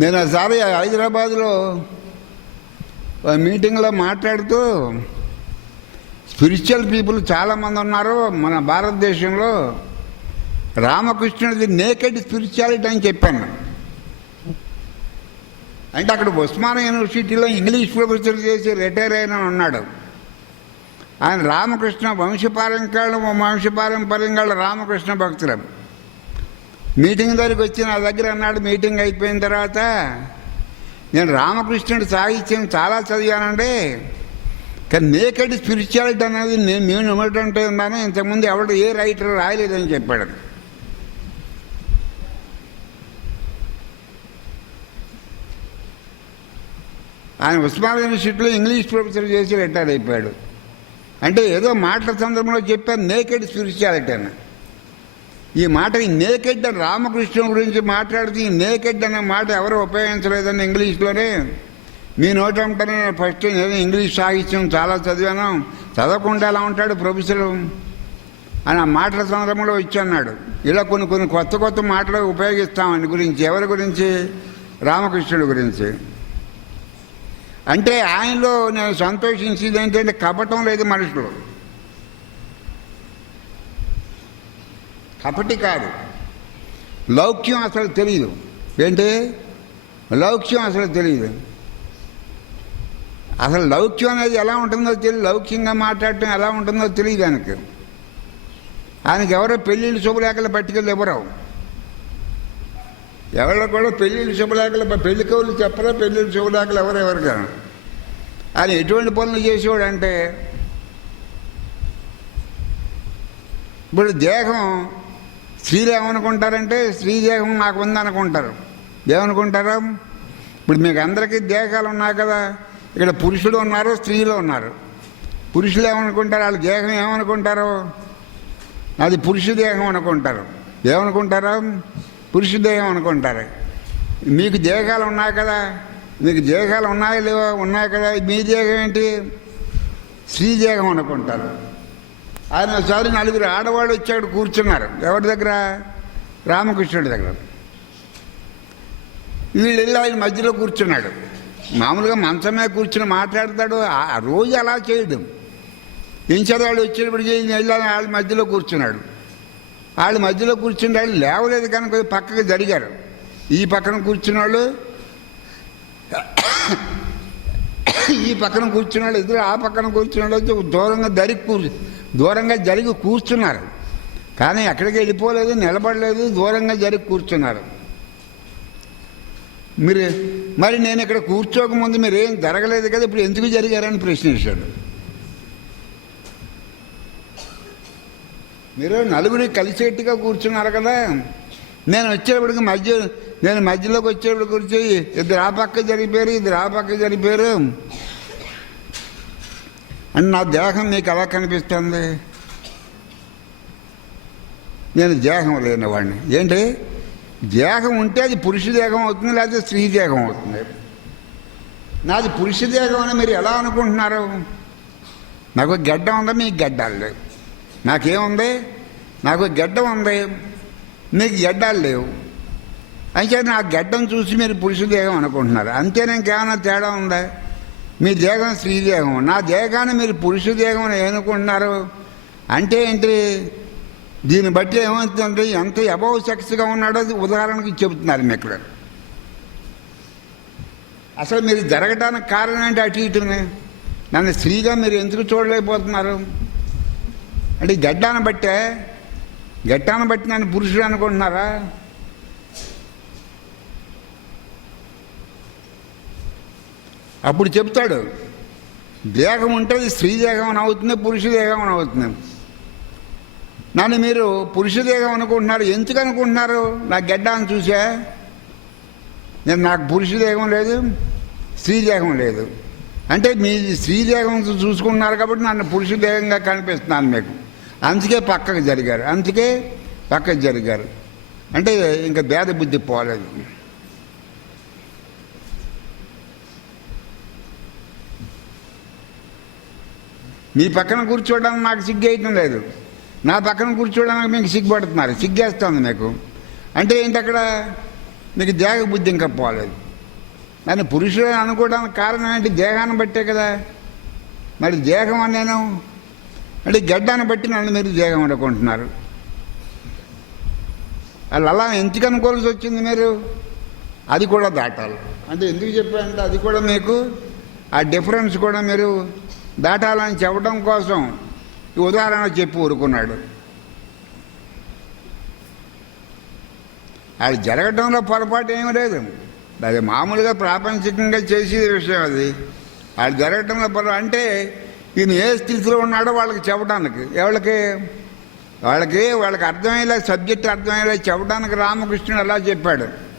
నేను ఒకసారి హైదరాబాద్లో మీటింగ్లో మాట్లాడుతూ స్పిరిచువల్ పీపుల్ చాలామంది ఉన్నారు మన భారతదేశంలో రామకృష్ణుడిది నేకెడ్ స్పిరిచువాలిటీ అని చెప్పాను. అంటే అక్కడ ఉస్మానియా యూనివర్సిటీలో ఇంగ్లీష్ ప్రొఫెసర్ చేసి రిటైర్ అయిన ఉన్నాడు. ఆయన రామకృష్ణ వంశపారంకాళ్ళు వంశపారంపర్యంగా రామకృష్ణ భక్తులం. మీటింగ్ దగ్గరికి వచ్చి నా దగ్గర అన్నాడు మీటింగ్ అయిపోయిన తర్వాత నేను రామకృష్ణుడి సాహిత్యం చాలా చదివానండి. కానీ నేకటి స్పిరిచువాలిటీ అనేది నేను నేను ఇవ్వటంటే ఉన్నాను ఇంతకుముందు ఎవడు ఏ రైటర్ రాయలేదని చెప్పాడు. ఆయన ఉస్మాన్ యూనివర్సిటీలో ఇంగ్లీష్ ప్రొఫెసర్ చేసి రిటైర్ అయిపోయాడు. అంటే ఏదో మాటల సందర్భంలో చెప్పాను నేకెడ్ స్పిరిచువాలిటీ అని. ఈ మాట ఈ నేకెడ్ అని రామకృష్ణ గురించి మాట్లాడుతూ ఈ నేకెడ్ అనే మాట ఎవరు ఉపయోగించలేదని ఇంగ్లీష్లోనే. మీ నోట ఫస్ట్ నేను ఇంగ్లీష్ సాహిత్యం చాలా చదివాను. చదవకుండా ఎలా ఉంటాడు ప్రొఫెసర్? అని ఆ మాటల సందర్భంలో ఇచ్చన్నాడు ఇలా కొన్ని కొన్ని కొత్త కొత్త మాటలు ఉపయోగిస్తామని గురించి. ఎవరి గురించి? రామకృష్ణుడి గురించి. అంటే ఆయనలో నేను సంతోషించేది ఏంటంటే కపటం లేదు మనుషులు. కపటి కాదు. లౌక్యం అసలు తెలియదు ఏంటి? లౌక్యం అసలు తెలియదు అసలు లౌక్యం అనేది ఎలా ఉంటుందో తెలియదు లౌక్యంగా మాట్లాడటం ఎలా ఉంటుందో తెలియదు ఆయనకి. ఆయనకి ఎవరో పెళ్ళిళ్ళు శుభలేఖలు పట్టుకెళ్ళి ఎవరో ఎవరో కూడా పెళ్ళిళ్ళు శుభలేఖలు పెళ్ళి కవులు చెప్పరా? పెళ్ళిళ్ళు శుభలేఖలు ఎవరెవరు కానీ ఆయన ఎటువంటి పనులు చేసేవాడు అంటే ఇప్పుడు దేహం స్త్రీలు ఏమనుకుంటారంటే స్త్రీ దేహం నాకు ఉందనుకుంటారు ఏమనుకుంటారు? ఇప్పుడు మీకు అందరికీ దేహాలు ఉన్నాయి కదా. ఇక్కడ పురుషుడు ఉన్నారు స్త్రీలు ఉన్నారు. పురుషులు ఏమనుకుంటారు? వాళ్ళ దేహం ఏమనుకుంటారు? అది పురుష దేహం అనుకుంటారు. ఏమనుకుంటారు? పురుష దేహం అనుకుంటారు. మీకు దేహాలు ఉన్నాయి కదా. మీకు దేహాలు ఉన్నాయో లేవో ఉన్నాయి కదా. మీ దేహం ఏంటి? స్త్రీ దేహం అనుకుంటారు. ఆయన సారి నలుగురు ఆడవాళ్ళు వచ్చాడు కూర్చున్నారు. ఎవరి దగ్గర? రామకృష్ణుడి దగ్గర. వీళ్ళు వెళ్ళి ఆయన మధ్యలో కూర్చున్నాడు. మామూలుగా మంచమే కూర్చుని మాట్లాడతాడు. ఆ రోజు అలా చేయడం. ఏం చదవాడు వచ్చేటప్పటికి వెళ్ళి వాళ్ళ మధ్యలో కూర్చున్నాడు. వాళ్ళ మధ్యలో కూర్చుని వాళ్ళు లేవలేదు కనుక పక్కకి జరిగారు. ఈ పక్కన కూర్చున్న వాళ్ళు ఈ పక్కన కూర్చున్నాడు వాళ్ళు ఇద్దరు ఆ పక్కన కూర్చున్నాడు వాళ్ళు వచ్చి దూరంగా దరికి కూర్చు దూరంగా జరిగి కూర్చున్నారు. కానీ ఎక్కడికి వెళ్ళిపోలేదు నిలబడలేదు దూరంగా జరిగి కూర్చున్నారు. మీరు మరి నేను ఇక్కడ కూర్చోకముందు మీరు ఏం జరగలేదు కదా ఇప్పుడు ఎందుకు జరిగారని ప్రశ్నించాడు. మీరు నలుగురి కలిసేట్టుగా కూర్చున్నారు కదా. నేను వచ్చేటప్పటికి మధ్య నేను మధ్యలోకి వచ్చేప్పుడు కూర్చొని ఇద్దరు ఆ పక్క జరిగిపోయారు ఇద్దరు ఆ పక్క జరిగిపోయారు. అని నా దేహం మీకు ఎలా కనిపిస్తుంది? నేను దేహం లేనివాడిని. ఏంటి? దేహం ఉంటే అది పురుష దేహం అవుతుంది లేకపోతే స్త్రీ దేహం అవుతుంది. నాది పురుష దేహం అని మీరు ఎలా అనుకుంటున్నారు? నాకు గడ్డ ఉందా మీకు గడ్డాలు లేవు. నాకేముంది? నాకు గడ్డ ఉంది మీకు గడ్డాలు లేవు. అయితే నా గడ్డం చూసి మీరు పురుష దేహం అనుకుంటున్నారు. అంతేనా ఇంకేమైనా తేడా ఉందా? మీ దేహం స్త్రీదేహం నా దేహాన్ని మీరు పురుష దేహం అని అంటే ఏంటి? దీన్ని బట్టి ఏమవుతుందంటే ఎంత అబౌవ్ సెక్స్గా ఉన్నాడో అది ఉదాహరణకి చెబుతున్నారు మీకు ఇక్కడ అసలు మీరు జరగడానికి కారణం ఏంటి అటు ఇటుని? నన్ను స్త్రీగా మీరు ఎందుకు చూడలేకపోతున్నారు? అంటే గడ్డాన్ని బట్టే గడ్డాన్ని బట్టి నన్ను పురుషుడు అనుకుంటున్నారా? అప్పుడు చెప్తాడు దేహం ఉంటే అది స్త్రీ దేహం అని అవుతుంది పురుష దేహం అని అవుతుంది. నన్ను మీరు పురుష దేహం అనుకుంటున్నారు ఎందుకు అనుకుంటున్నారు? నా అని చూసా? నేను నాకు పురుష దేహం లేదు స్త్రీ దేహం లేదు. అంటే మీ స్త్రీ దేహం చూసుకుంటున్నారు కాబట్టి నన్ను పురుష దేహంగా కనిపిస్తున్నాను మీకు. అందుకే పక్కకు జరిగారు అందుకే పక్కకు జరిగారు. అంటే ఇంకా భేద బుద్ధి పోలేదు. మీ పక్కన కూర్చోవడానికి నాకు సిగ్గేయటం లేదు. నా పక్కన కూర్చోవడానికి మీకు సిగ్గుపడుతున్నారు. సిగ్గేస్తుంది మీకు. అంటే ఏంటి అక్కడ? మీకు దేహ బుద్ధి ఇంకా పోలేదు. దాన్ని పురుషుడు అనుకోవడానికి కారణం ఏంటి? దేహాన్ని బట్టే కదా. మరి దేహం అని నేను అంటే గడ్డాన్ని బట్టి నన్ను మీరు దేహం అనుకుంటున్నారు. వాళ్ళు అలా ఎందుకు అనుకోవాల్సి వచ్చింది మీరు? అది కూడా దాటాలి. అంటే ఎందుకు చెప్పారంటే అది కూడా మీకు ఆ డిఫరెన్స్ కూడా మీరు దాటాలని చెప్పడం కోసం ఈ ఉదాహరణ చెప్పి ఊరుకున్నాడు. అది జరగటంలో పొరపాటు ఏమీ లేదు. అది మామూలుగా ప్రాపంచికంగా చేసే విషయం అది. అది జరగటంలో పొర అంటే ఈయన ఏ స్థితిలో ఉన్నాడో వాళ్ళకి చెప్పడానికి ఎవరికి వాళ్ళకి వాళ్ళకి అర్థమయ్యేలా సబ్జెక్ట్ అర్థమయ్యేలా చెప్పడానికి రామకృష్ణుడు అలా చెప్పాడు.